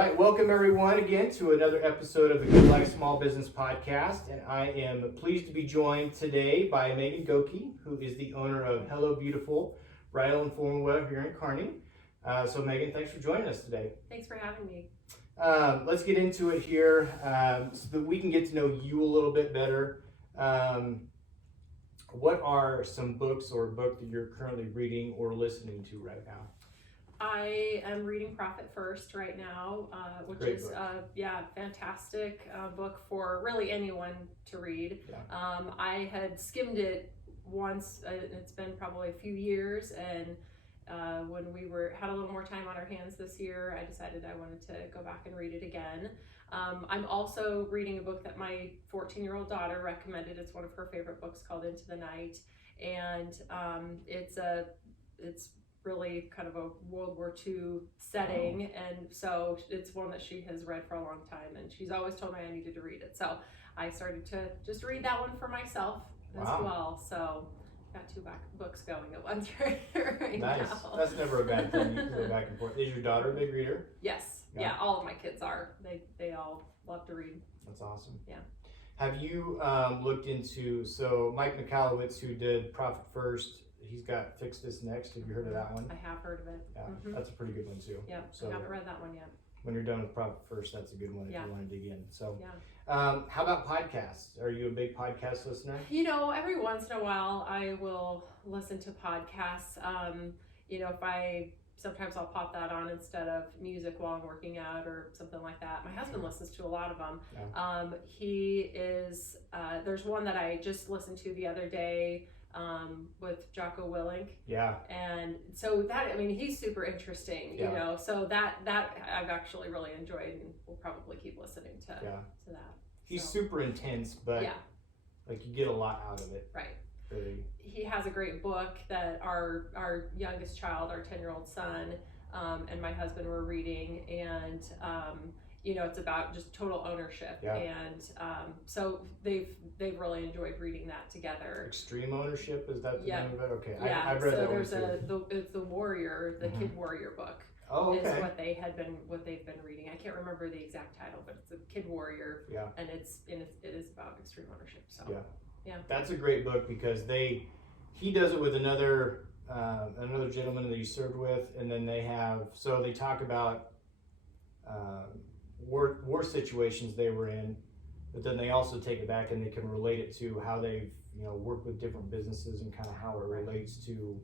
right, welcome everyone again to another episode of the Good Life Small Business Podcast, and I am pleased to be joined today by Megan Goeke, who is the owner of Hello Beautiful Bridal and Formal Wear here in Kearney. So Megan, thanks for joining us today. Thanks for having me. Let's get into it here so that we can get to know you a little bit better. What are some books or a book that you're currently reading or listening to right now? I am reading Profit First right now, which Great is book. fantastic book for really anyone to read. Yeah. I had skimmed it once. It's been probably a few years, and when we had a little more time on our hands this year, I decided I wanted to go back and read it again. I'm also reading a book that my 14-year-old daughter recommended. It's one of her favorite books, called Into the Night, and it's really kind of a World War II setting, and so it's one that she has read for a long time, and she's always told me I needed to read it. So I started to just read that one for myself as well. So got two books going at once right Nice. now. That's never a bad thing. You can go back and forth. Is your daughter a big reader? Yes. Yeah, all of my kids are. They all love to read. That's awesome. Yeah. Have you looked into, so Mike McAllowitz, who did Profit First, he's got Fix This Next. Have you heard of that one? I have heard of it. Yeah, That's a pretty good one too. Yep, So I haven't read that one yet. when you're done with Profit First, that's a good one if you want to dig in. So, yeah. How about podcasts? Are you a big podcast listener? You know, every once in a while I will listen to podcasts. Sometimes I'll pop that on instead of music while I'm working out or something like that. My husband listens to a lot of them. Yeah. There's one that I just listened to the other day with Jocko Willink. Yeah. And so he's super interesting, you know, so that I've actually really enjoyed, and we'll probably keep listening to that. He's super intense, but like you get a lot out of it. Right. Really. He has a great book that our youngest child, our 10-year-old son, and my husband were reading, and it's about just total ownership, and so they've really enjoyed reading that together. Extreme Ownership, is that the name of it? Okay, yeah. I've read that one too. It's the Warrior, the Kid Warrior book. Oh, okay. Is what they've been reading. I can't remember the exact title, but it's a Kid Warrior. Yeah. And it is about extreme ownership. So yeah. That's a great book because he does it with another gentleman that he served with, and then they talk about war situations they were in, but then they also take it back and they can relate it to how they've worked with different businesses and kind of how it relates to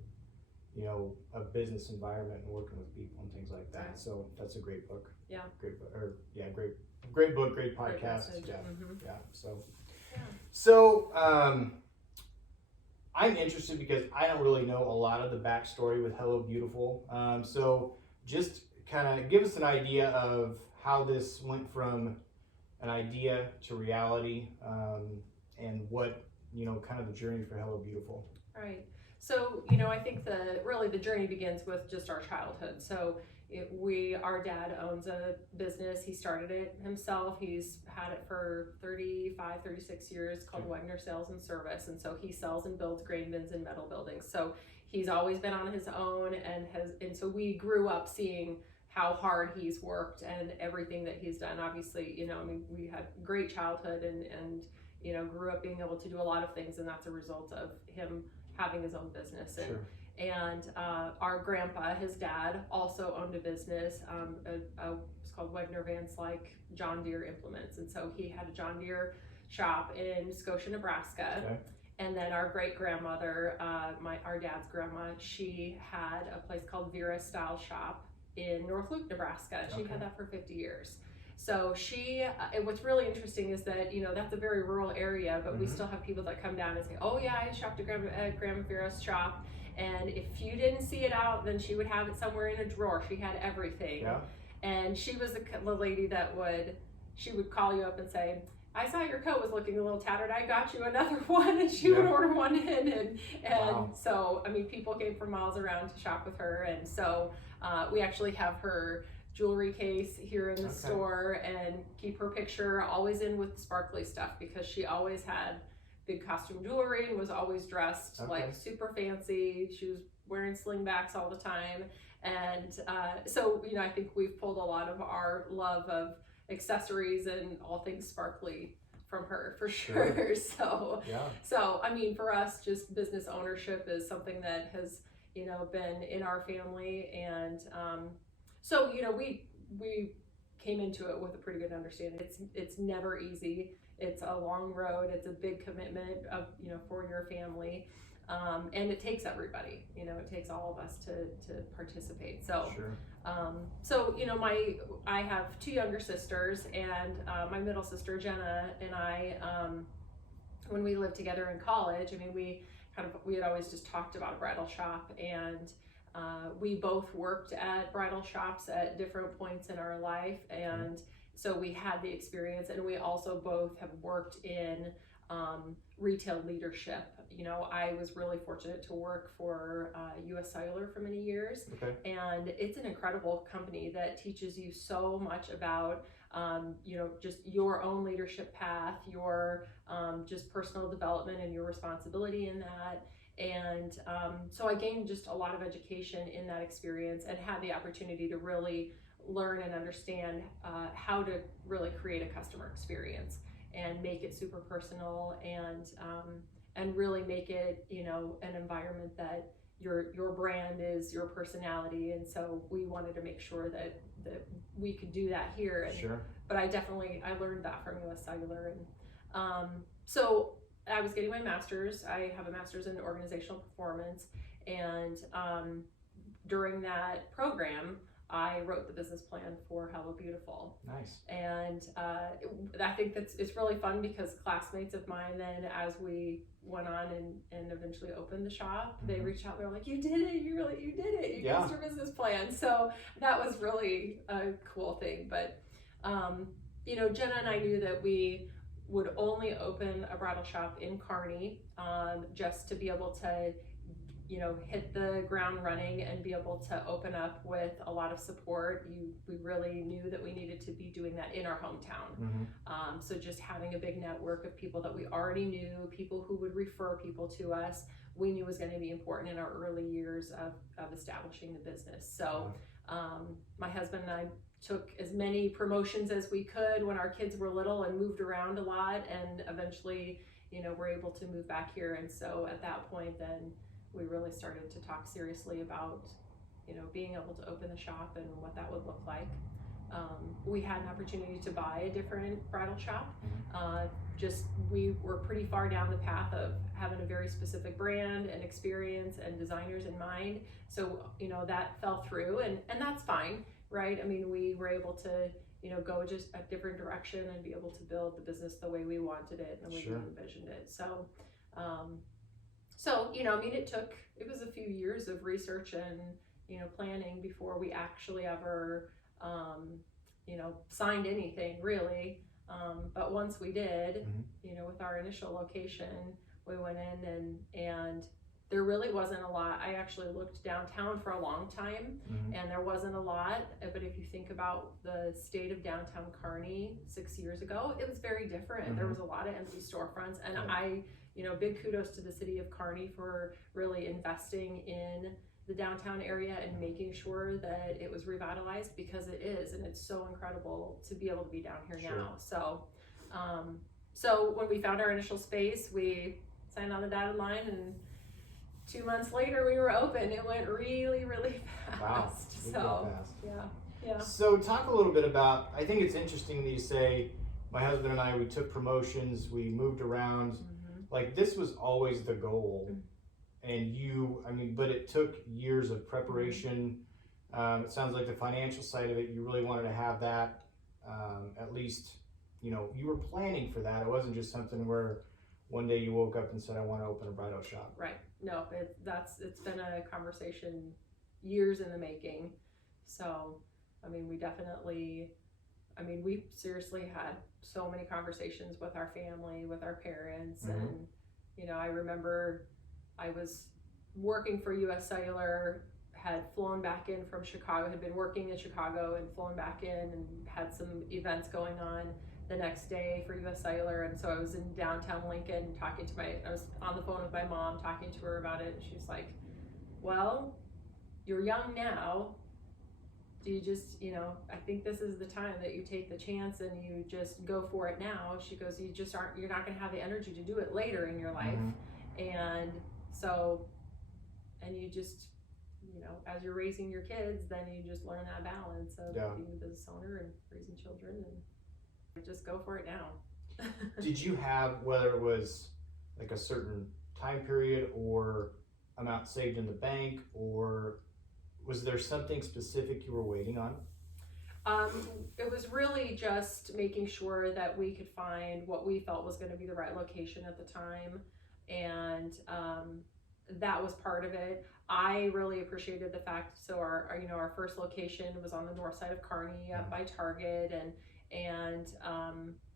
a business environment and working with people and things like that. Right. So that's a great book. Yeah. Great book. Great book, great podcast. So I'm interested because I don't really know a lot of the backstory with Hello Beautiful. So just kind of give us an idea of how this went from an idea to reality, and what kind of the journey for Hello Beautiful. Right. So I think the journey begins with just our childhood. So our dad owns a business. He started it himself. He's had it for 35, 36 years, called Wegner Sales and Service. And so he sells and builds grain bins and metal buildings. So he's always been on his own, and so we grew up seeing how hard he's worked and everything that he's done. Obviously, we had a great childhood and grew up being able to do a lot of things, and that's a result of him having his own business. And our grandpa, his dad, also owned a business. It's called Wegner Van Slyke John Deere Implements, and so he had a John Deere shop in Scotia, Nebraska. Okay. And then our great grandmother, our dad's grandma, she had a place called Vera Style Shop in North Luke, Nebraska. She had that for 50 years. So what's really interesting is that, that's a very rural area, but we still have people that come down and say, oh yeah, I shopped at Grandma Vera's shop. And if you didn't see it out, then she would have it somewhere in a drawer. She had everything. Yeah. And she was the lady that would call you up and say, I saw your coat was looking a little tattered. I got you another one. And she would order one in. And so, people came from miles around to shop with her. And so we actually have her jewelry case here in the store, and keep her picture always in with sparkly stuff, because she always had big costume jewelry, was always dressed like super fancy. She was wearing slingbacks all the time. And so, I think we've pulled a lot of our love of accessories and all things sparkly from her for sure. So, I mean, for us, just business ownership is something that has, been in our family. And so, we came into it with a pretty good understanding. It's never easy. It's a long road. It's a big commitment of, for your family. And it takes everybody, it takes all of us to participate. So, I have two younger sisters, and my middle sister, Jenna, and I, when we lived together in college, I mean, we had always just talked about a bridal shop, and we both worked at bridal shops at different points in our life. And so we had the experience, and we also both have worked in retail leadership. I was really fortunate to work for US Cellular for many years, and it's an incredible company that teaches you so much about just your own leadership path, your just personal development and your responsibility in that. And so I gained just a lot of education in that experience, and had the opportunity to really learn and understand how to really create a customer experience and make it super personal, and really make it, an environment that your brand is your personality. And so we wanted to make sure that we could do that here. And, but I learned that from US Cellular. And so I was getting my master's. I have a master's in organizational performance. And during that program, I wrote the business plan for Hello Beautiful. Nice. And I think it's really fun, because classmates of mine then, as we went on and eventually opened the shop, they reached out, they're like, you did it, you did it, you used your business plan. So that was really a cool thing. But Jenna and I knew that we would only open a bridal shop in Kearney, just to be able to hit the ground running and be able to open up with a lot of support. We really knew that we needed to be doing that in our hometown. So just having a big network of people that we already knew, people who would refer people to us, we knew was going to be important in our early years of establishing the business. So my husband and I took as many promotions as we could when our kids were little, and moved around a lot, and eventually, were able to move back here. And so at that point, then we really started to talk seriously about, being able to open the shop and what that would look like. We had an opportunity to buy a different bridal shop. We were pretty far down the path of having a very specific brand and experience and designers in mind. So, that fell through, and that's fine, right? I mean, we were able to, go just a different direction and be able to build the business the way we wanted it and the way we envisioned it. So, it was a few years of research and, planning before we actually ever, signed anything really. But once we did, with our initial location, we went in and there really wasn't a lot. I actually looked downtown for a long time, and there wasn't a lot. But if you think about the state of downtown Kearney 6 years ago, it was very different. There was a lot of empty storefronts, and big kudos to the city of Kearney for really investing in the downtown area and making sure that it was revitalized, because it is, and it's so incredible to be able to be down here now. So when we found our initial space, we signed on the dotted line, and 2 months later we were open. It went really, really fast. Wow, yeah. So talk a little bit about, I think it's interesting that you say, my husband and I, we took promotions, we moved around. Like, this was always the goal. And but it took years of preparation. It sounds like the financial side of it, you really wanted to have that, at least, you were planning for that. It wasn't just something where one day you woke up and said, I want to open a bridal shop. Right. No, it's been a conversation years in the making. So, we seriously had so many conversations with our family, with our parents. And, I remember I was working for US Cellular, had flown back in from Chicago, had been working in Chicago and flown back in, and had some events going on the next day for US Cellular. And so I was in downtown Lincoln I was on the phone with my mom talking to her about it, and she's like, well, you're young now. Do you just, I think this is the time that you take the chance and you just go for it now. She goes, you're not going to have the energy to do it later in your life. And so, and you just, as you're raising your kids, then you just learn that balance of being a business owner and raising children, and just go for it now. Did you have, whether it was like a certain time period or amount saved in the bank, or was there something specific you were waiting on? It was really just making sure that we could find what we felt was going to be the right location at the time, and that was part of it. I really appreciated the fact, so our first location was on the north side of Kearney, up by Target, and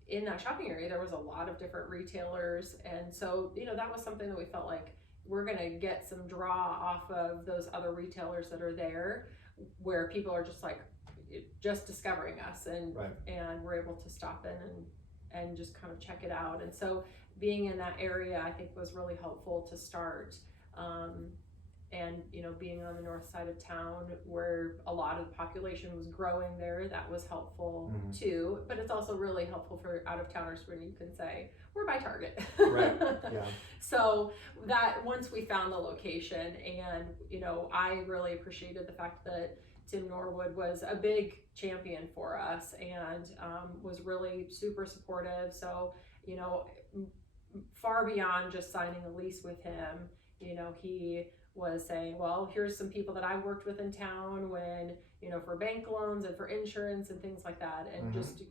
in that shopping area there was a lot of different retailers, and so that was something that we felt like we're going to get some draw off of those other retailers that are there, where people are just discovering us, and we're able to stop in and just kind of check it out. And so being in that area, I think, was really helpful to start. And being on the north side of town where a lot of the population was growing there, that was helpful too. But it's also really helpful for out-of-towners when you can say, we're by Target. Right, yeah. So that once we found the location, and I really appreciated the fact that Tim Norwood was a big champion for us, and was really super supportive. So far beyond just signing a lease with him, he was saying, well, here's some people that I worked with in town when, for bank loans and for insurance and things like that, and just,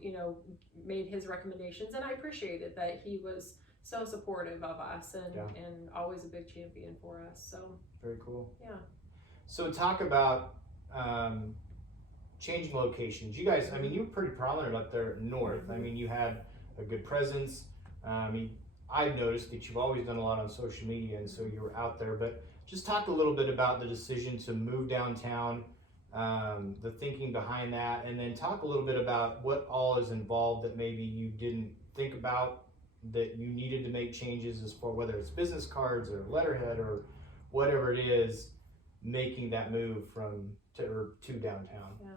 made his recommendations. And I appreciated that he was so supportive of us, and always a big champion for us. So very cool. Yeah. So talk about changing locations. You guys, you were pretty prominent up there north. You had a good presence. I've noticed that you've always done a lot on social media, and so you were out there. But just talk a little bit about the decision to move downtown, the thinking behind that, and then talk a little bit about what all is involved that maybe you didn't think about, that you needed to make changes as far, whether it's business cards or letterhead or whatever it is, making that move to downtown. Yeah.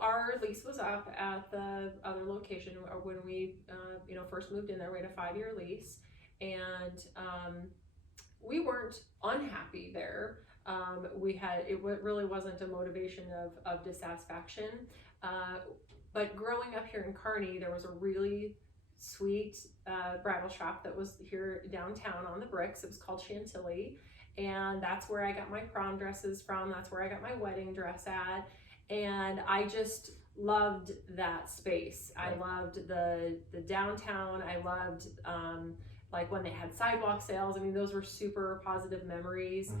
Our lease was up at the other location when we, first moved in there. We had a 5-year lease, and we weren't unhappy there. It really wasn't a motivation of dissatisfaction. But growing up here in Kearney, there was a really sweet bridal shop that was here downtown on the bricks. It was called Chantilly, and that's where I got my prom dresses from. That's where I got my wedding dress at. And I just loved that space. I loved the downtown. I loved when they had sidewalk sales. Those were super positive memories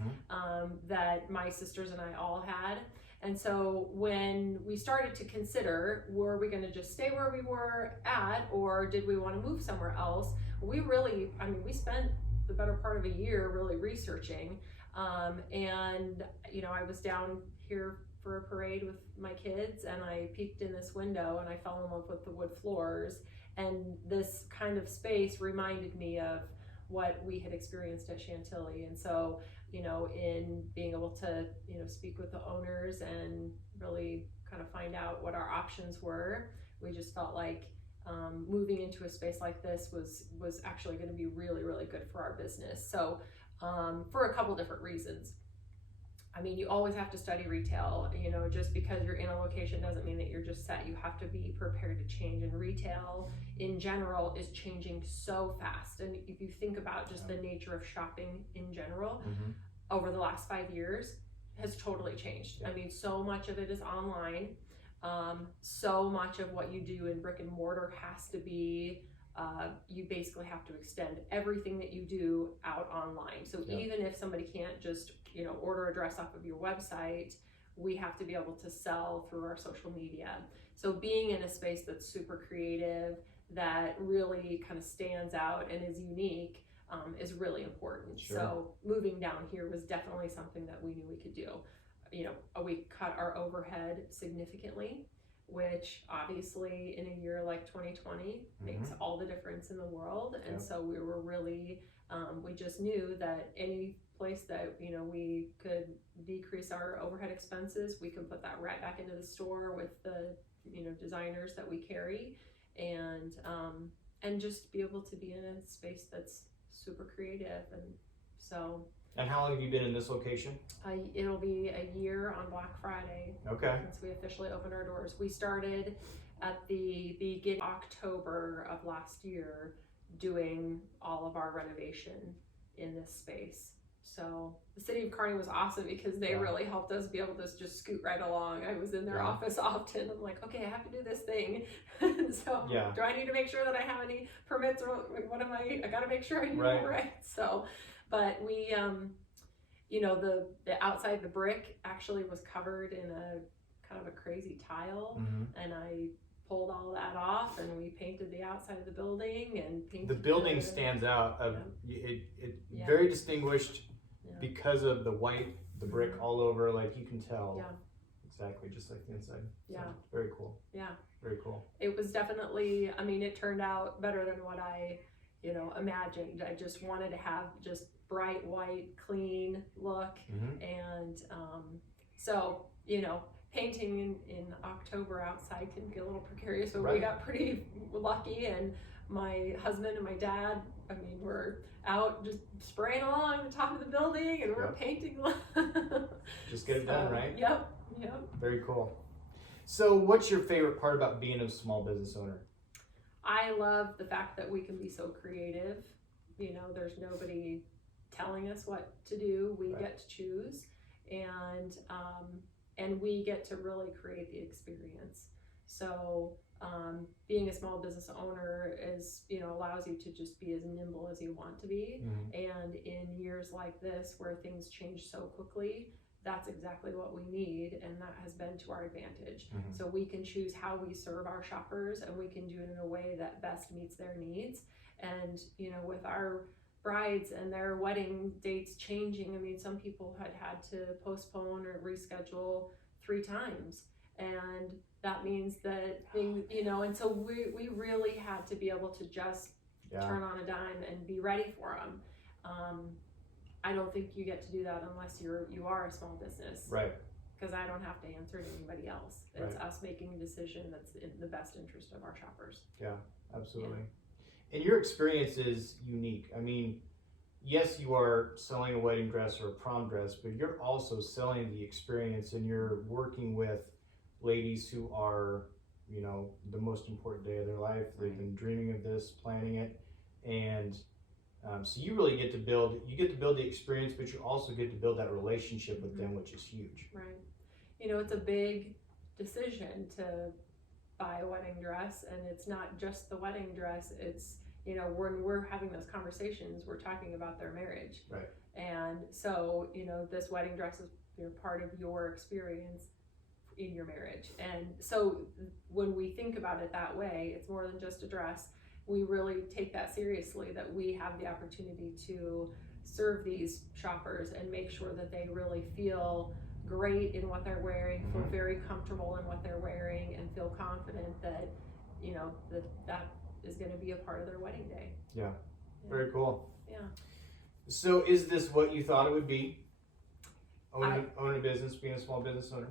that my sisters and I all had. And so when we started to consider, were we going to just stay where we were at, or did we want to move somewhere else? We really, we spent the better part of a year really researching. And I was down here for a parade with my kids, and I peeked in this window and I fell in love with the wood floors, and this kind of space reminded me of what we had experienced at Chantilly. And so in being able to speak with the owners and really kind of find out what our options were, we just felt like moving into a space like this was actually going to be really, really good for our business. So for a couple different reasons. You always have to study retail. Just because you're in a location doesn't mean that you're just set. You have to be prepared to change, and retail in general is changing so fast. And if you think about just the nature of shopping in general, over the last 5 years has totally changed. So much of it is online. So much of what you do in brick and mortar has to be, you basically have to extend everything that you do out online. So even if somebody can't just order a dress off of your website, we have to be able to sell through our social media. So being in a space that's super creative, that really kind of stands out and is unique, is really important. Sure. So moving down here was definitely something that we knew we could do. We cut our overhead significantly, which obviously in a year like 2020 makes all the difference in the world. And so we were really, we just knew that any place that, you know, we could decrease our overhead expenses. We can put that right back into the store with the, you know, designers that we carry, and just be able to be in a space that's super creative. And so. And how long have you been in this location? It'll be a year on Black Friday. Okay. Since we officially opened our doors. We started at the beginning of October of last year doing all of our renovation in this space. So the city of Kearney was awesome because they really helped us be able to just scoot right along. I was in their office often. I'm like, okay, I have to do this thing. So do I need to make sure that I have any permits, or what am I got to make sure I do it right. So, but we, you know, the outside, the brick actually was covered in a kind of a crazy tile, and I pulled all that off, and we painted the outside of the building, and painted the building stands out. It very distinguished because of the white, the brick all over. Like you can tell exactly, just like the inside. So, very cool. Yeah, very cool. It was definitely. I mean, it turned out better than what I, you know, imagined. I just wanted to have just bright white, clean look, and so, you know, painting in October outside can be a little precarious, but we got pretty lucky, and my husband and my dad, I mean, we're out just spraying along the top of the building, and we're painting. Just get it done, right? Yep. Very cool. So what's your favorite part about being a small business owner? I love the fact that we can be so creative. You know, there's nobody telling us what to do. We get to choose, and we get to really create the experience. So being a small business owner is, you know, allows you to just be as nimble as you want to be. And in years like this where things change so quickly, that's exactly what we need, and that has been to our advantage. So we can choose how we serve our shoppers, and we can do it in a way that best meets their needs. And, you know, with our brides and their wedding dates changing, I mean, some people had to postpone or reschedule 3 times, and that means that things, you know, and so we really had to be able to just turn on a dime and be ready for them. I don't think you get to do that unless you are a small business, right? Because I don't have to answer to anybody else. It's us making a decision that's in the best interest of our shoppers. Yeah, absolutely. And your experience is unique. I mean, yes, you are selling a wedding dress or a prom dress, but you're also selling the experience, and you're working with ladies who are, you know, the most important day of their life. They've been dreaming of this, planning it, and so you really get to build the experience, but you also get to build that relationship with them, which is huge. Right. You know, it's a big decision to buy a wedding dress, and it's not just the wedding dress. It's, you know, when we're having those conversations, we're talking about their marriage. Right. And so, you know, this wedding dress is, you know, part of your experience in your marriage. And so when we think about it that way, it's more than just a dress. We really take that seriously, that we have the opportunity to serve these shoppers and make sure that they really feel great in what they're wearing, feel very comfortable in what they're wearing, and feel confident that, you know, that is going to be a part of their wedding day. Yeah. Very cool. Yeah. So is this what you thought it would be? Own a business, being a small business owner?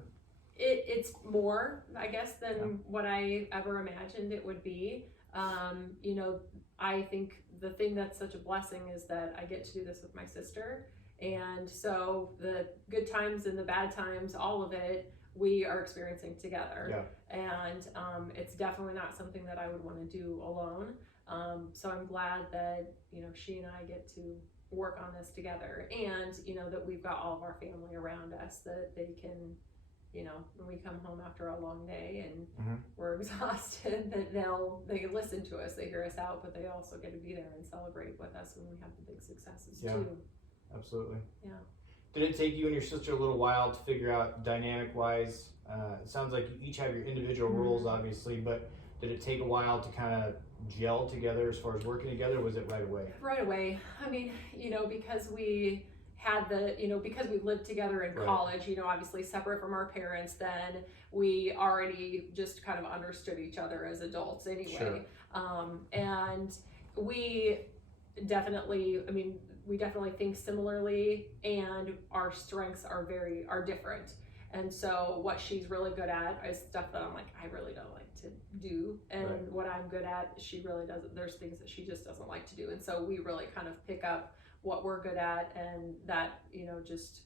It's more, I guess, than what I ever imagined it would be. You know, I think the thing that's such a blessing is that I get to do this with my sister. And so the good times and the bad times, all of it, we are experiencing together. Yeah. And it's definitely not something that I would want to do alone. So I'm glad that, you know, she and I get to work on this together, and, you know, that we've got all of our family around us, that they can, you know, when we come home after a long day and we're exhausted, that they can listen to us, they hear us out, but they also get to be there and celebrate with us when we have the big successes too. Absolutely. Yeah. Did it take you and your sister a little while to figure out dynamic wise? It sounds like you each have your individual roles, obviously, but did it take a while to kind of gel together as far as working together? Or was it right away? Right away. I mean, you know, because we had because we lived together in college, you know, obviously separate from our parents, then we already just kind of understood each other as adults anyway. Sure. And we definitely, I mean, we definitely think similarly, and our strengths are different. And so what she's really good at is stuff that I'm like, I really don't like to do. And right. what I'm good at, she really doesn't. There's things that she just doesn't like to do. And so we really kind of pick up what we're good at, and that, just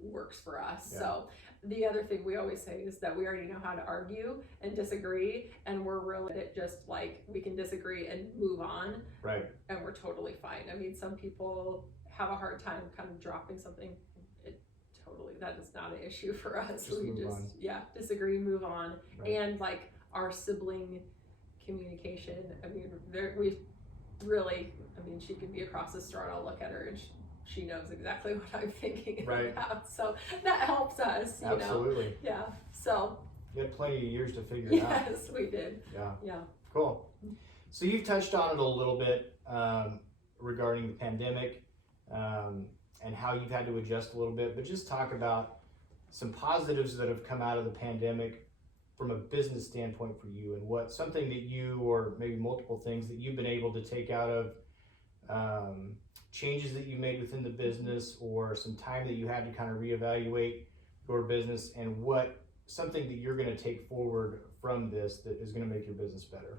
works for us. Yeah. So the other thing we always say is that we already know how to argue and disagree, and we're really good at just like, we can disagree and move on. Right. And we're totally fine. I mean, some people have a hard time kind of dropping something. That is not an issue for us. Just we move just on. disagree, move on. Right. And like our sibling communication, I mean, we really, I mean, she could be across the store and I'll look at her and she knows exactly what I'm thinking right. about. So that helps us, you Absolutely. know. Yeah. So you had plenty of years to figure it out. Yes, we did. Yeah. Yeah. Cool. So you've touched on it a little bit regarding the pandemic and how you've had to adjust a little bit, but just talk about some positives that have come out of the pandemic from a business standpoint for you, and what something that you, or maybe multiple things that you've been able to take out of changes that you made within the business, or some time that you had to kind of reevaluate your business, and what something that you're going to take forward from this that is going to make your business better.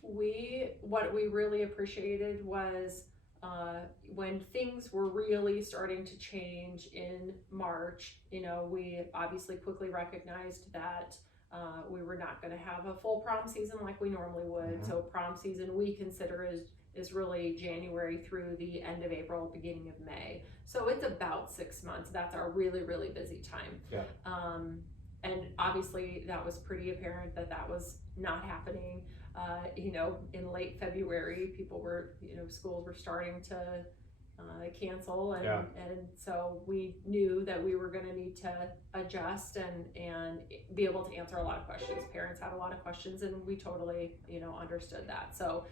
What we really appreciated was when things were really starting to change in March, we obviously quickly recognized that we were not going to have a full prom season like we normally would. Mm-hmm. So prom season we consider is really January through the end of April, beginning of May. So it's about 6 months. That's our really, really busy time. Yeah. And obviously that was pretty apparent that was not happening. In late February, people were, schools were starting to cancel, and so we knew that we were going to need to adjust and be able to answer a lot of questions. Parents had a lot of questions, and we totally, understood that. So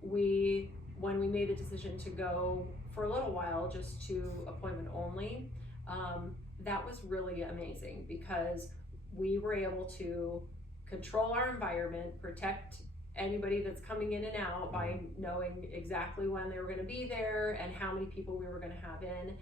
when we made the decision to go for a little while just to appointment only, that was really amazing, because we were able to control our environment, protect anybody that's coming in and out by knowing exactly when they were going to be there and how many people we were going to have in.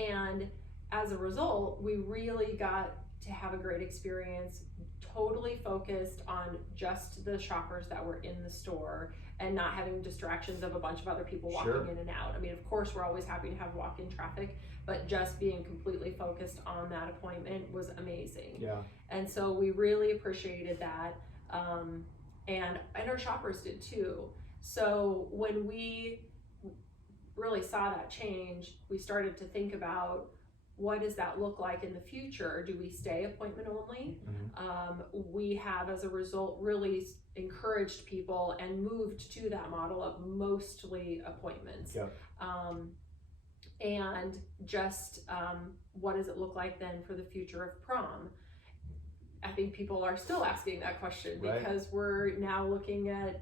And as a result, we really got to have a great experience, totally focused on just the shoppers that were in the store and not having distractions of a bunch of other people walking Sure. in and out. I mean, of course, we're always happy to have walk-in traffic, but just being completely focused on that appointment was amazing. Yeah. And so we really appreciated that. And our shoppers did too. So when we really saw that change, we started to think about, what does that look like in the future? Do we stay appointment only? Mm-hmm. We have, as a result, really encouraged people and moved to that model of mostly appointments. Yeah. And just what does it look like then for the future of prom? I think people are still asking that question, because we're now looking at,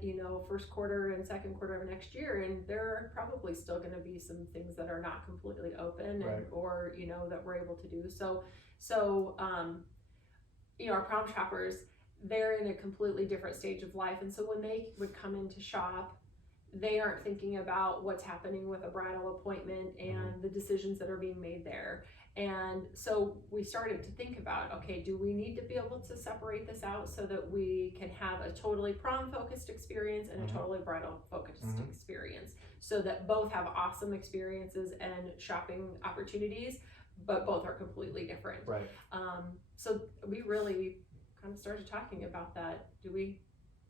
first quarter and second quarter of next year, and there are probably still going to be some things that are not completely open, or that we're able to do. So our prom shoppers, they're in a completely different stage of life, and so when they would come in to shop, they aren't thinking about what's happening with a bridal appointment and the decisions that are being made there. And so we started to think about, okay, do we need to be able to separate this out so that we can have a totally prom-focused experience and a totally bridal-focused experience, so that both have awesome experiences and shopping opportunities, but both are completely different. Right. So we really kind of started talking about that. Do we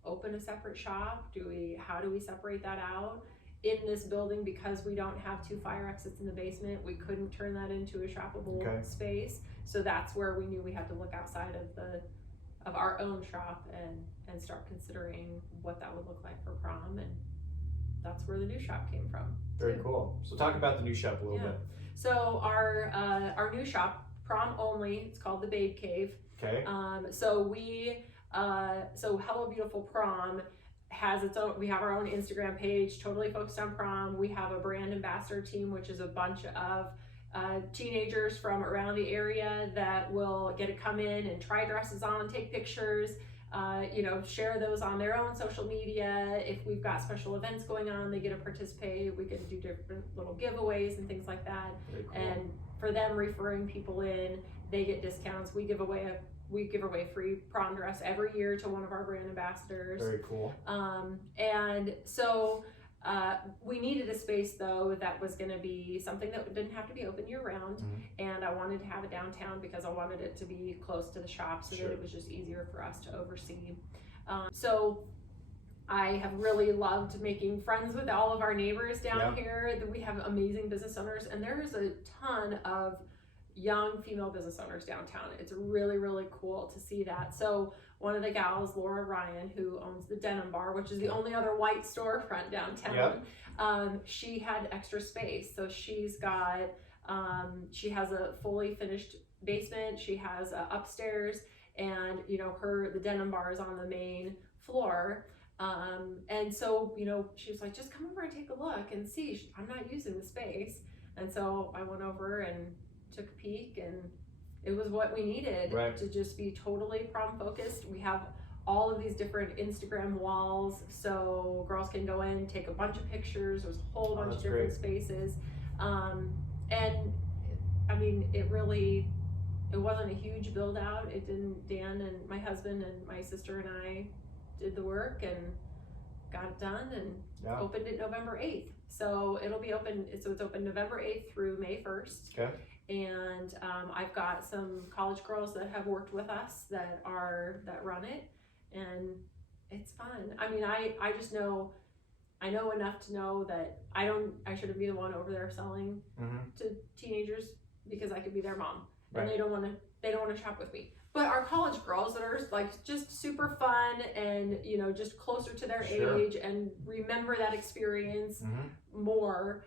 open a separate shop? How do we separate that out? In this building, because we don't have 2 fire exits in the basement, we couldn't turn that into a shoppable space. So that's where we knew we had to look outside of our own shop and start considering what that would look like for prom, and that's where the new shop came from. Very cool. So talk about the new shop a little bit. So our new shop, prom only, it's called the Babe Cave. Okay. So Hello Beautiful Prom has its own, we have our own Instagram page, totally focused on prom. We have a brand ambassador team, which is a bunch of teenagers from around the area that will get to come in and try dresses on, take pictures. share those on their own social media. If we've got special events going on, they get to participate. We get to do different little giveaways and things like that. Very cool. And for them referring people in, they get discounts. We give away free prom dress every year to one of our brand ambassadors. Very cool. And so we needed a space though that was going to be something that didn't have to be open year round. And I wanted to have it downtown because I wanted it to be close to the shop so that it was just easier for us to oversee. So I have really loved making friends with all of our neighbors down here. We have amazing business owners, and there's a ton of young female business owners downtown. It's really, really cool to see that. So one of the gals, Laura Ryan, who owns the Denim Bar, which is the only other white storefront downtown, she had extra space. So she's got, she has a fully finished basement. She has upstairs, and the Denim Bar is on the main floor. And so, she was like, just come over and take a look and see. I'm not using the space. And so I went over and took a peek, and it was what we needed to just be totally prom focused. We have all of these different Instagram walls, so girls can go in, take a bunch of pictures. There's a whole bunch of different spaces. And I mean, it wasn't a huge build out. Dan and my husband and my sister and I did the work and got it done, and opened it November 8th. So it'll be open, it's open November 8th through May 1st. Okay. And I've got some college girls that have worked with us that run it, and it's fun. I mean, I just know, I know enough to know that I shouldn't be the one over there selling to teenagers, because I could be their mom, and they don't want to shop with me. But our college girls that are like just super fun and just closer to their age and remember that experience more,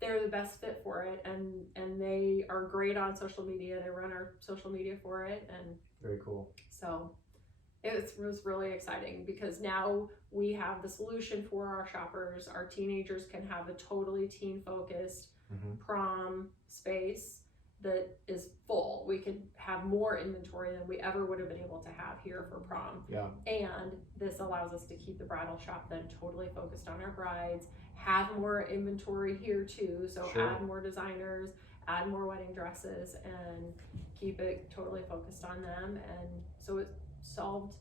they're the best fit for it, and they are great on social media. They run our social media for it, and very cool. So it was really exciting, because now we have the solution for our shoppers. Our teenagers can have a totally teen focused prom space that is full. We could have more inventory than we ever would have been able to have here for prom. And this allows us to keep the bridal shop then totally focused on our brides, have more inventory here too, so add more designers, add more wedding dresses, and keep it totally focused on them. And so it solved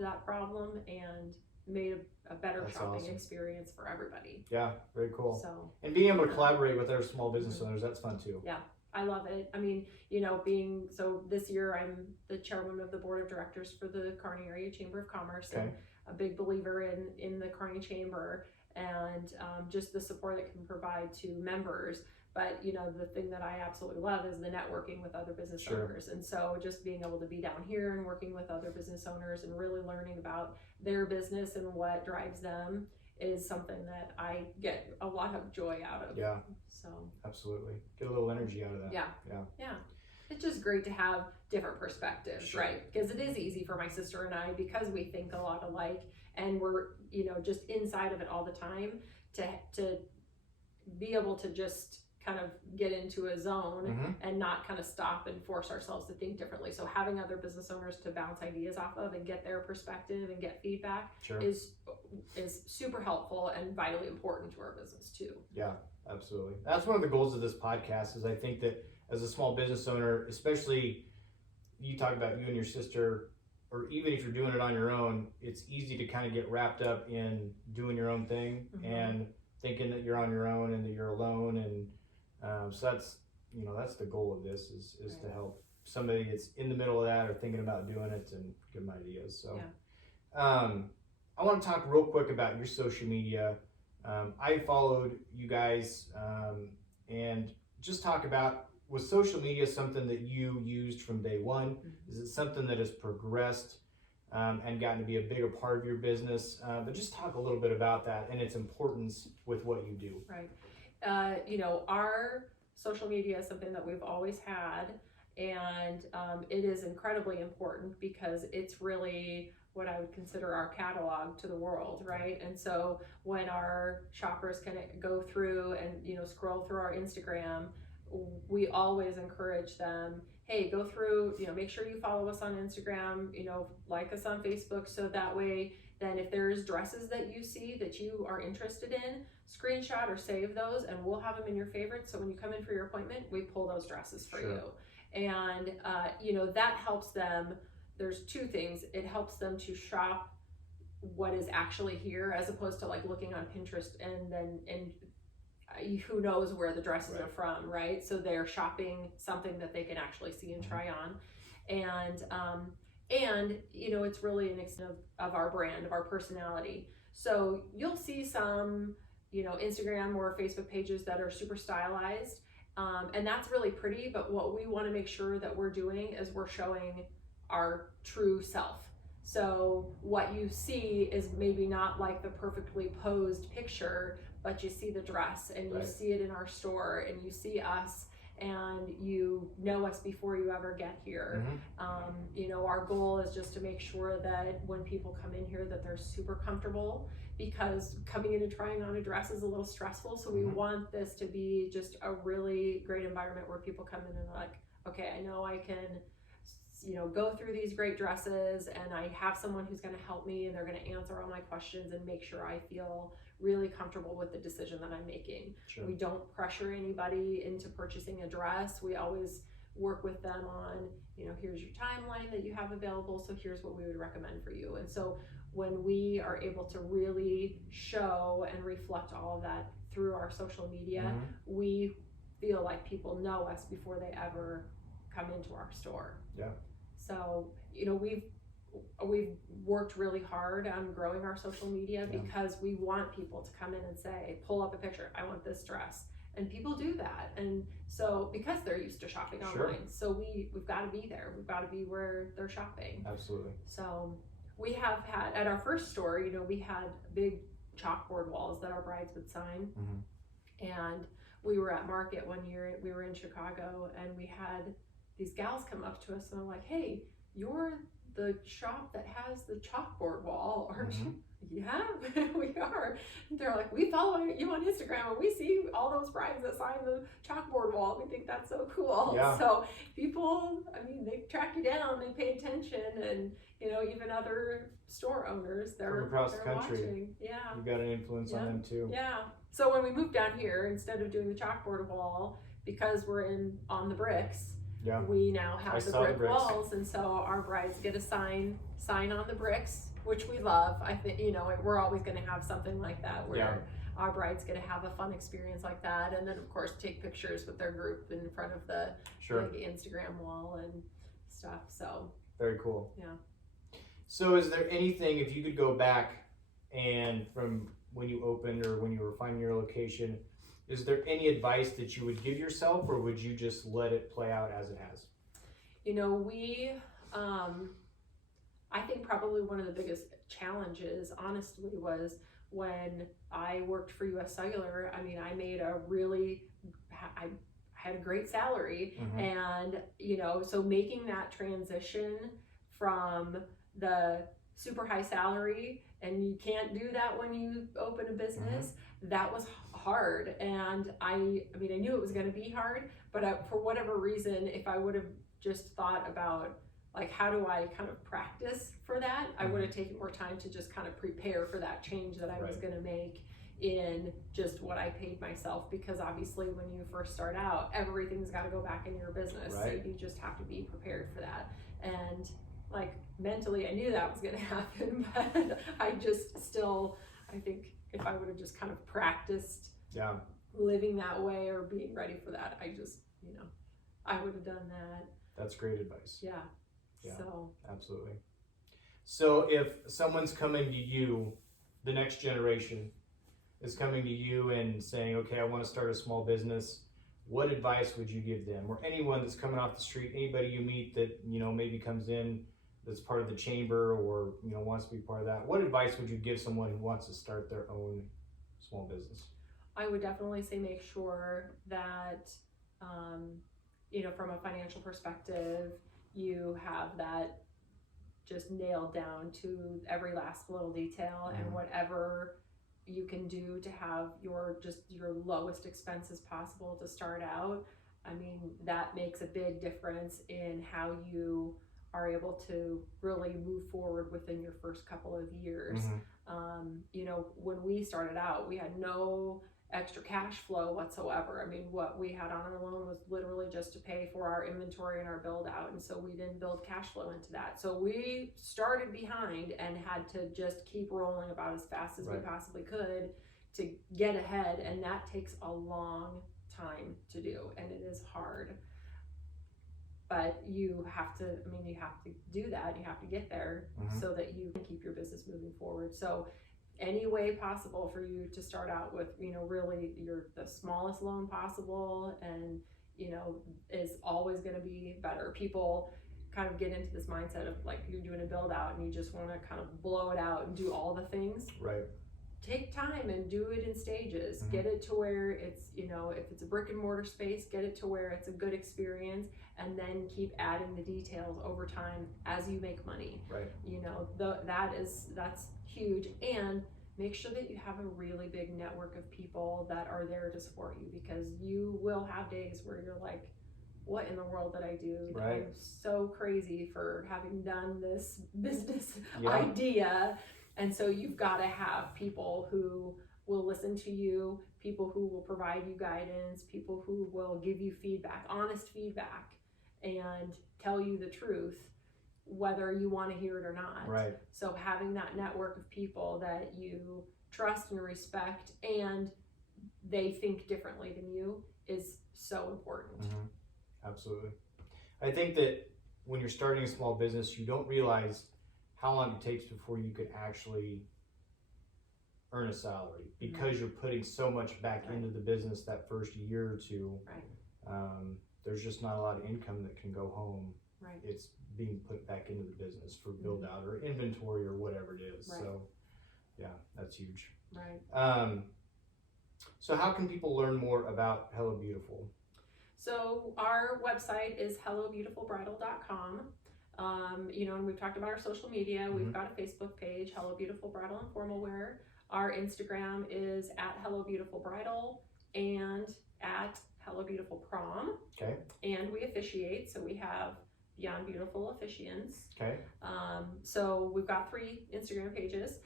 that problem and made a better shopping experience for everybody. Yeah, very cool. So, and being able to collaborate with other small business owners, that's fun too. Yeah, I love it. I mean, this year I'm the chairwoman of the board of directors for the Kearney Area Chamber of Commerce, and a big believer in the Kearney Chamber, and just the support it can provide to members. But the thing that I absolutely love is the networking with other business owners. And so just being able to be down here and working with other business owners and really learning about their business and what drives them is something that I get a lot of joy out of. Yeah. So absolutely. Get a little energy out of that. Yeah. It's just great to have different perspectives, right? Because it is easy for my sister and I, because we think a lot alike and we're, just inside of it all the time, to be able to just kind of get into a zone and not kind of stop and force ourselves to think differently. So having other business owners to bounce ideas off of and get their perspective and get feedback is super helpful and vitally important to our business too. Yeah, absolutely. That's one of the goals of this podcast, is I think that as a small business owner, especially you talk about you and your sister, or even if you're doing it on your own, it's easy to kind of get wrapped up in doing your own thing and thinking that you're on your own and that you're alone. And so that's the goal of this, is to help somebody that's in the middle of that or thinking about doing it and give them ideas. So I want to talk real quick about your social media. I followed you guys and just talk about, was social media something that you used from day one? Is it something that has progressed and gotten to be a bigger part of your business? But just talk a little bit about that and its importance with what you do. Right. Our social media is something that we've always had, and it is incredibly important because it's really what I would consider our catalog to the world, right? And so when our shoppers can go through and scroll through our Instagram, we always encourage them, hey, go through, make sure you follow us on Instagram, like us on Facebook, so that way then if there's dresses that you see that you are interested in, screenshot or save those and we'll have them in your favorites. So when you come in for your appointment, we pull those dresses for you. And, that helps them. There's two things. It helps them to shop what is actually here as opposed to like looking on Pinterest and who knows where the dresses are from, right? So they're shopping something that they can actually see and try on. And it's really an extension of our brand, of our personality. So you'll see some, Instagram or Facebook pages that are super stylized. And that's really pretty, but what we want to make sure that we're doing is we're showing our true self. So what you see is maybe not like the perfectly posed picture, but you see the dress and you see it in our store and you see us and you know us before you ever get here. Our goal is just to make sure that when people come in here that they're super comfortable, because coming in and trying on a dress is a little stressful. So we want this to be just a really great environment where people come in and are like, okay, I know I can go through these great dresses and I have someone who's going to help me and they're going to answer all my questions and make sure I feel really comfortable with the decision that I'm making. We don't pressure anybody into purchasing a dress. We always work with them on, here's your timeline that you have available, so here's what we would recommend for you. And so when we are able to really show and reflect all of that through our social media, we feel like people know us before they ever come into our store. So, we've worked really hard on growing our social media because we want people to come in and say, pull up a picture, I want this dress. And people do that. And so because they're used to shopping online, so we've got to be there. We've got to be where they're shopping. Absolutely. So we have had, at our first store, we had big chalkboard walls that our brides would sign. And we were at market one year, we were in Chicago, and we had these gals come up to us and they're like, hey, you're the shop that has the chalkboard wall, aren't you? Yeah, we are. They're like, we follow you on Instagram and we see all those brides that sign the chalkboard wall. We think that's so cool. So people, they track you down, they pay attention, and even other store owners, they're from across the country. Watching. You've got an influence on them too. So when we moved down here, instead of doing the chalkboard wall, because we're on the bricks, we now have the brick walls, and so our brides get a sign on the bricks, which we love. I think we're always going to have something like that where our brides get to have a fun experience like that, and then of course take pictures with their group in front of the Instagram wall and stuff. So very cool. So is there anything, if you could go back and from when you opened or when you were finding your location, is there any advice that you would give yourself, or would you just let it play out as it has? I think probably one of the biggest challenges, honestly, was when I worked for US Cellular. I made I had a great salary, and, so making that transition from the super high salary, and you can't do that when you open a business, that was hard. And I knew it was going to be hard, but for whatever reason, if I would have just thought about like, how do I kind of practice for that, I would have taken more time to just kind of prepare for that change that I was going to make in just what I paid myself, because obviously when you first start out, everything's got to go back in your business. So you just have to be prepared for that. And like mentally, I knew that was going to happen, but I think if I would have just kind of practiced living that way or being ready for that, I would have done that. That's great advice. Yeah. So absolutely. So if someone's coming to you, the next generation is coming to you and saying, okay, I want to start a small business, what advice would you give them? Or anyone that's coming off the street, anybody you meet that, maybe comes in that's part of the chamber or, wants to be part of that, what advice would you give someone who wants to start their own small business? I would definitely say make sure that, from a financial perspective, you have that just nailed down to every last little detail, and whatever you can do to have your lowest expenses possible to start out. I mean, that makes a big difference in how you are able to really move forward within your first couple of years. You know, when we started out, we had no extra cash flow whatsoever. I mean, what we had on our loan was literally just to pay for our inventory and our build out. And so we didn't build cash flow into that. So we started behind and had to just keep rolling about as fast as we possibly could to get ahead. And that takes a long time to do, and it is hard. But you have to, I mean, you have to do that. You have to get there so that you can keep your business moving forward. So any way possible for you to start out with, you know, really the smallest loan possible, and, you know, is always going to be better. People kind of get into this mindset of like, you're doing a build out and you just want to kind of blow it out and do all the things. Right. Take time and do it in stages. Get it to where it's, you know, if it's a brick and mortar space, get it to where it's a good experience, and then keep adding the details over time as you make money. Right. You know, that's huge. And make sure that you have a really big network of people that are there to support you, because you will have days where you're like, what in the world did I do? Right. I'm so crazy for having done this business idea. And so you've got to have people who will listen to you, people who will provide you guidance, people who will give you feedback, honest feedback, and tell you the truth, whether you want to hear it or not. Right. So having that network of people that you trust and respect, and they think differently than you, is so important. Absolutely. I think that when you're starting a small business, you don't realize how long it takes before you can actually earn a salary, because you're putting so much back into the business that first year or two. There's just not a lot of income that can go home. It's being put back into the business for build out or inventory or whatever it is. So yeah, that's huge. So how can people learn more about Hello Beautiful? So our website is hellobeautifulbridal.com. You know, and we've talked about our social media. We've got a Facebook page, Hello Beautiful Bridal and Formal Wear. Our Instagram is at Hello Beautiful Bridal and at Hello Beautiful Prom. Okay. And we officiate, so we have Beyond Beautiful officiants. Okay. So we've got 3 Instagram pages.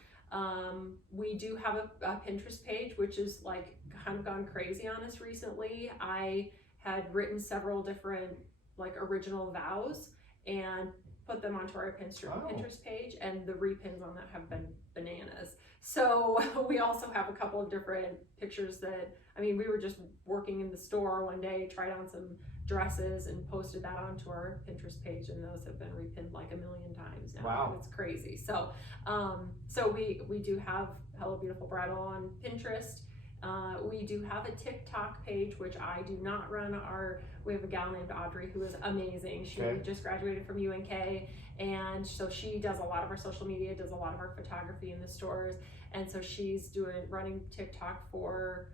We do have a Pinterest page, which is like kind of gone crazy on us recently. I had written several different like original vows and put them onto our Pinterest page, and the repins on that have been bananas. So we also have a couple of different pictures that, I mean, we were just working in the store one day, tried on some dresses and posted that onto our Pinterest page, and those have been repinned like 1 million times now. Wow. It's crazy. So so we do have Hello Beautiful Bridal on Pinterest. We do have a TikTok page, which I do not run. We have a gal named Audrey who is amazing. She just graduated from UNK, and so she does a lot of our social media, does a lot of our photography in the stores, and so she's running TikTok for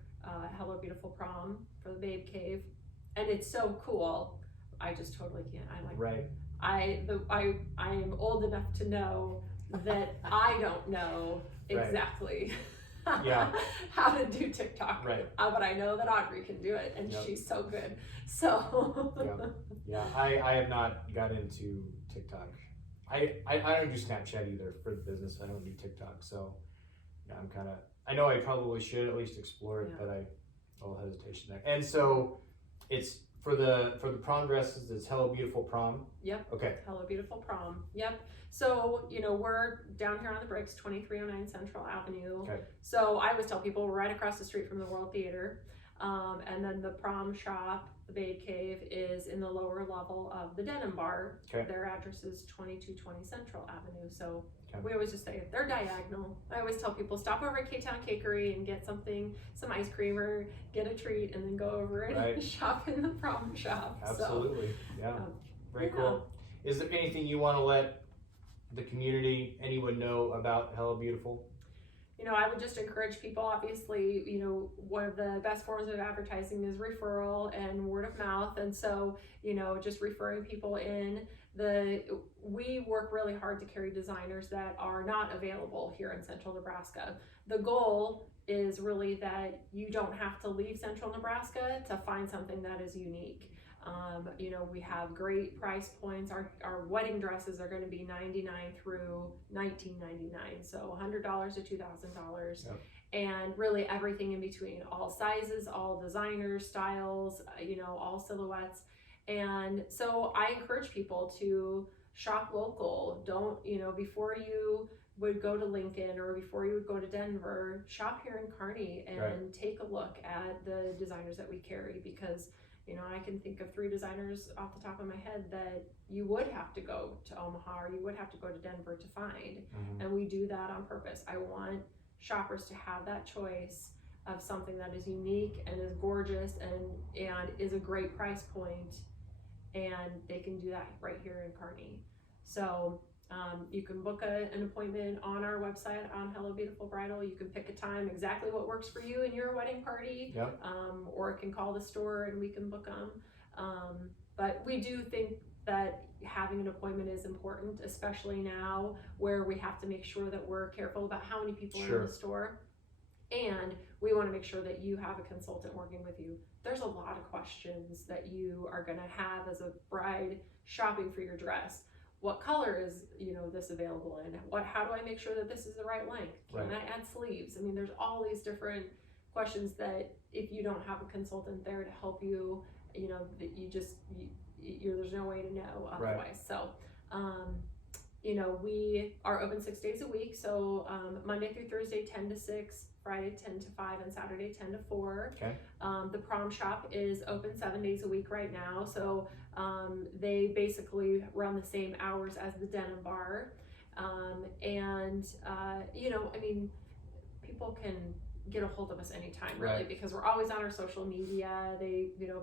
Hello Beautiful Prom for the Babe Cave, and it's so cool. I just totally can't. I am old enough to know that I don't know exactly how to do TikTok. But I know that Audrey can do it, and she's so good. So I have not got into TikTok. I don't do Snapchat either for the business. I don't do TikTok. So yeah, I know I probably should at least explore it, but a little hesitation there. And so it's for the prom dresses, it's Hello Beautiful Prom. Okay. Hello Beautiful Prom. So, you know, we're down here on the Bricks, 2309 Central Avenue. So I always tell people we're right across the street from the World Theater. And then the prom shop, the Babe Cave, is in the lower level of the Denim Bar. Their address is 2220 Central Avenue. So we always just say they're diagonal. I always tell people stop over at K-Town Cakery and get some ice cream or get a treat, and then go over and shop in the prom shop. Absolutely. Very cool. Is there anything you want to let the community, anyone know about Hello Beautiful? You know, I would just encourage people, obviously, you know, one of the best forms of advertising is referral and word of mouth. And so, you know, just referring people in. we work really hard to carry designers that are not available here in Central Nebraska. The goal is really that you don't have to leave Central Nebraska to find something that is unique. We have great price points. Our wedding dresses are going to be $99 through $19.99, so $100 to $2,000. Yep. And really everything in between, all sizes, all designers, styles, all silhouettes. And so I encourage people to shop local. Don't, before you would go to Lincoln or before you would go to Denver, shop here in Kearney and Right. take a look at the designers that we carry, because I can think of 3 designers off the top of my head that you would have to go to Omaha or you would have to go to Denver to find. And we do that on purpose. I want shoppers to have that choice of something that is unique and is gorgeous and is a great price point, and they can do that right here in Kearney. So you can book an appointment on our website on Hello Beautiful Bridal. You can pick a time exactly what works for you and your wedding party. Yep. Or you can call the store and we can book them. But we do think that having an appointment is important, especially now where we have to make sure that we're careful about how many people are in the store. And we want to make sure that you have a consultant working with you. There's a lot of questions that you are going to have as a bride shopping for your dress. What color is this available in? How do I make sure that this is the right length? Can I add sleeves? I mean, there's all these different questions that if you don't have a consultant there to help you, that there's no way to know otherwise. Right. So, we are open 6 days a week. So Monday through Thursday, 10 to 6, Friday 10 to 5, and Saturday 10 to 4. Okay. The prom shop is open 7 days a week right now. So they basically run the same hours as the denim bar. People can get a hold of us anytime, really, Right. because we're always on our social media.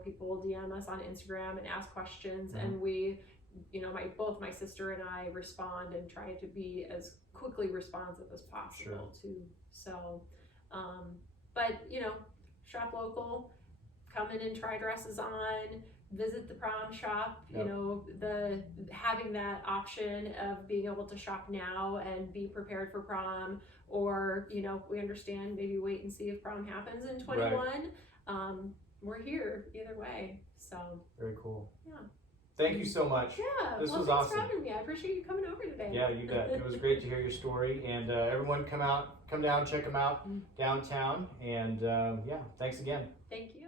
People DM us on Instagram and ask questions, and we, both my sister and I respond and try to be as quickly responsive as possible too. So, shop local, come in and try dresses on, visit the prom shop. Yep. Having that option of being able to shop now and be prepared for prom, or we understand, maybe wait and see if prom happens in 21. We're here either way. So Very cool. Yeah. Thank you so much. Yeah, This was thanks awesome. for having me. I appreciate you coming over today. Yeah, you bet. It was great to hear your story, and everyone come down, check them out downtown, and thanks again. Thank you.